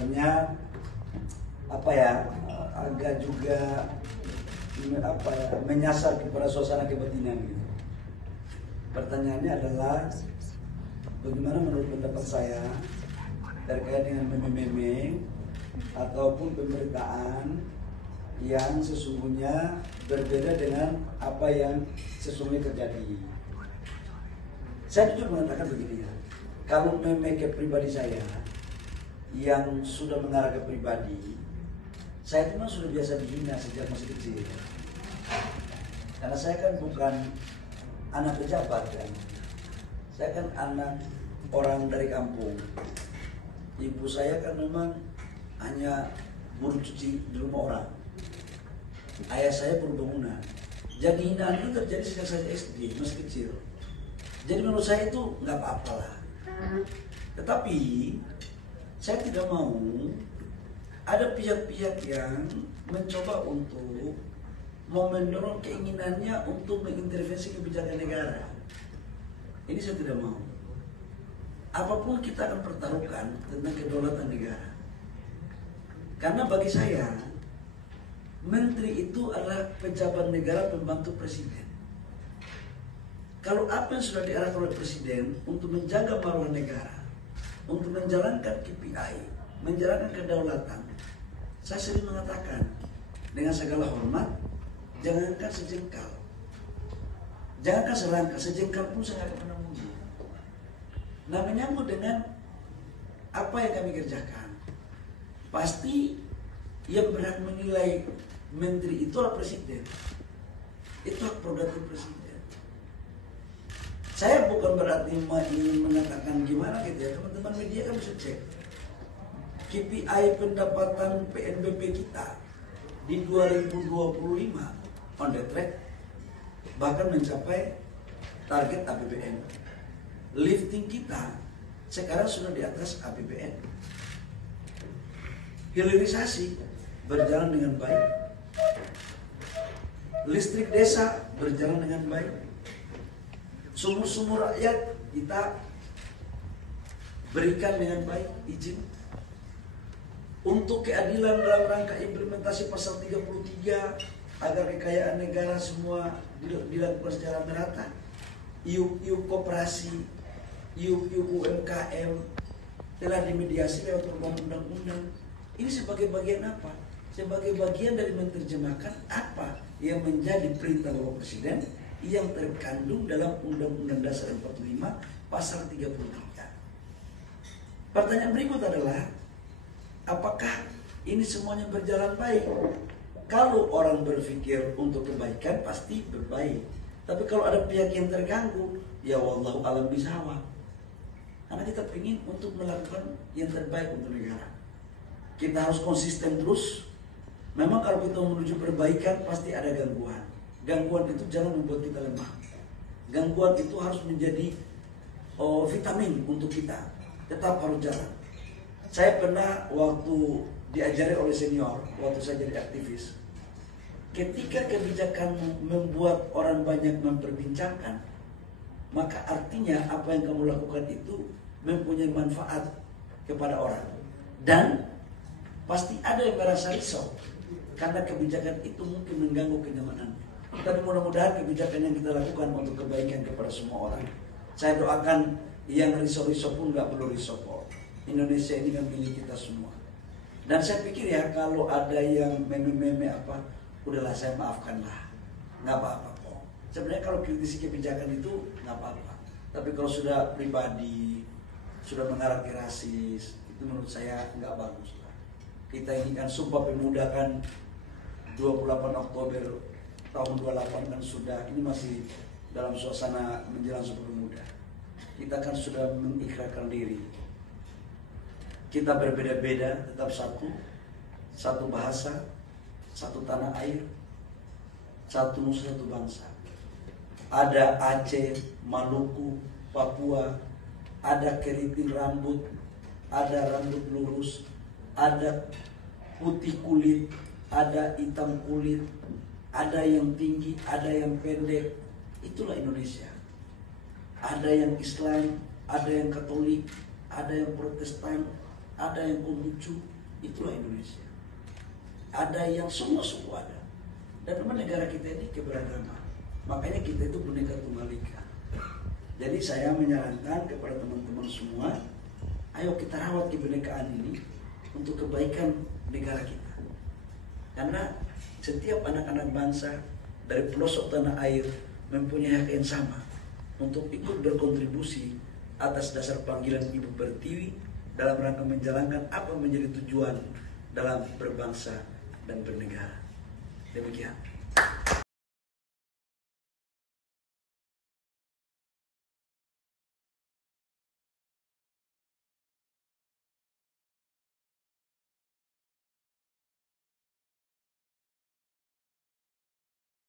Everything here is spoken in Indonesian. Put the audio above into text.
sebenarnya agak juga menyasar kepada suasana kebatinan gitu. Pertanyaannya adalah bagaimana menurut pendapat saya terkait dengan meme-meme ataupun pemberitaan yang sesungguhnya berbeda dengan apa yang sesungguhnya terjadi. Saya jujur mengatakan begini ya, kalau meme ke pribadi saya yang sudah mengarah ke pribadi, saya itu memang sudah biasa dihina sejak masih kecil. Karena saya kan bukan anak pejabat kan, saya kan anak orang dari kampung. Ibu saya kan memang hanya buruh cuci di rumah orang. Ayah saya buruh bangunan. Jadi hinaan itu terjadi sejak saya SD, masih kecil. Jadi menurut saya itu nggak apa-apa lah. Tetapi saya tidak mau ada pihak-pihak yang mencoba untuk mendorong keinginannya untuk mengintervensi kebijakan negara. Ini saya tidak mau. Apapun kita akan pertaruhkan tentang kedaulatan negara. Karena bagi saya, menteri itu adalah pejabat negara pembantu presiden. Kalau apa yang sudah diarahkan oleh presiden untuk menjaga marwah negara, untuk menjalankan KPI, menjalankan kedaulatan, saya sering mengatakan dengan segala hormat, jangankan sejengkal, jangankan selangkah, sejengkal pun saya tidak pernah muji. Nah, menyambut dengan apa yang kami kerjakan, pasti yang berhak menilai menteri itu adalah presiden. Itu hak prerogatif presiden. Saya bukan berarti ingin mengatakan gimana gitu ya, teman-teman media kan bisa cek KPI pendapatan PNBP kita di 2025 on the track, bahkan mencapai target APBN. Lifting kita sekarang sudah di atas APBN. Hilirisasi berjalan dengan baik. Listrik desa berjalan dengan baik. Sumur-sumur rakyat kita berikan dengan baik izin. Untuk keadilan dalam rangka implementasi pasal 33 agar kekayaan negara semua dilakukan secara merata. Iup koperasi, iup UMKM telah dimediasi lewat perubahan undang-undang. Ini sebagai bagian apa? Sebagai bagian dari menerjemahkan apa yang menjadi perintah Bapak Presiden yang terkandung dalam Undang-Undang Dasar 45 pasal 33. Pertanyaan berikut adalah, apakah ini semuanya berjalan baik? Kalau orang berpikir untuk kebaikan pasti berbaik. Tapi kalau ada pihak yang terganggu, ya wallahu alam bisawab. Karena kita ingin untuk melakukan yang terbaik untuk negara. Kita harus konsisten terus. Memang kalau kita menuju perbaikan pasti ada gangguan. Gangguan itu jangan membuat kita lemah. Gangguan itu harus menjadi vitamin untuk kita. Tetap harus jalan. Saya pernah waktu diajari oleh senior, waktu saya jadi aktivis, ketika kebijakan membuat orang banyak memperbincangkan, maka artinya apa yang kamu lakukan itu mempunyai manfaat kepada orang. Dan pasti ada yang merasa risau karena kebijakan itu mungkin mengganggu kenyamanan. Tapi mudah-mudahan kebijakan yang kita lakukan untuk kebaikan kepada semua orang. Saya doakan yang risau-risau pun nggak perlu risau kok. Indonesia ini kan milik kita semua. Dan saya pikir ya, kalau ada yang meme-meme apa, udahlah saya maafkanlah, nggak apa-apa kok. Sebenarnya kalau kritisi kebijakan itu nggak apa-apa. Tapi kalau sudah pribadi, sudah mengarah ke rasis, itu menurut saya nggak bagus lah. Kita ini kan Sumpah Pemuda kan 28 Oktober tahun 28 kan sudah, ini masih dalam suasana menjelang Sumpah Pemuda. Kita kan sudah mengikrarkan diri. Kita berbeda-beda, tetap satu bahasa, satu tanah air, satu nusa, satu bangsa. Ada Aceh, Maluku, Papua, ada keriting rambut, ada rambut lurus, ada putih kulit, ada hitam kulit, ada yang tinggi, ada yang pendek. Itulah Indonesia. Ada yang Islam, ada yang Katolik, ada yang Protestan, ada yang lucu, itulah Indonesia. Ada yang semua suku ada. Dan memang negara kita ini keberagaman. Makanya kita itu Bhinneka Tunggal Ika. Jadi saya menyarankan kepada teman-teman semua, ayo kita rawat kebinekaan ini untuk kebaikan negara kita. Karena setiap anak-anak bangsa dari pelosok tanah air mempunyai hak yang sama untuk ikut berkontribusi atas dasar panggilan Ibu Pertiwi dalam rangka menjalankan apa menjadi tujuan dalam berbangsa dan bernegara. Demikian.